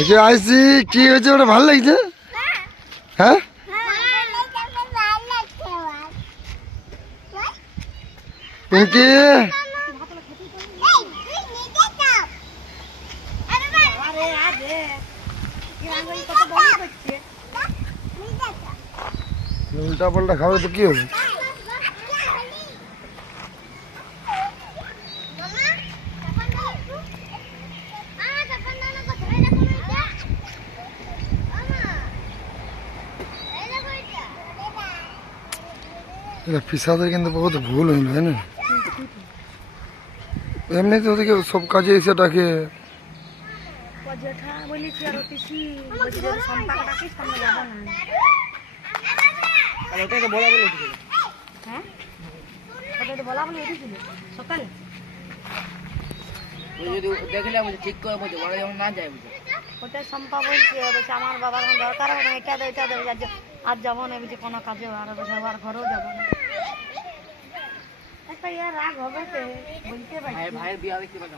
এসে আসছি, কি হয়েছে ওটা ভালো লাগছে? হ্যাঁ পিঙ্কি, উল্টা পাল্টা খাবে তো কি হবে? পিসাদের কিন্তু বহুত ভুল হইল, তাই না? এমনিতে ওদেরকে সব কাজে এসে ডাকে। ঠিক করে বলছে ওরা যেমন না যায় বুঝে ওটাই সম্পা বলছে বলছে আমার বাবার দরকার হবে না, এটা দেবে এটা দেবে, আর যাবো না বুঝি কোনো কাজে, আর বলছে আর ঘরেও যাবো না। একটা ইয়ার রাগ হবে তো বলতে পারি। ভাইয়ের বিয়ে দেখতে পাচ্ছি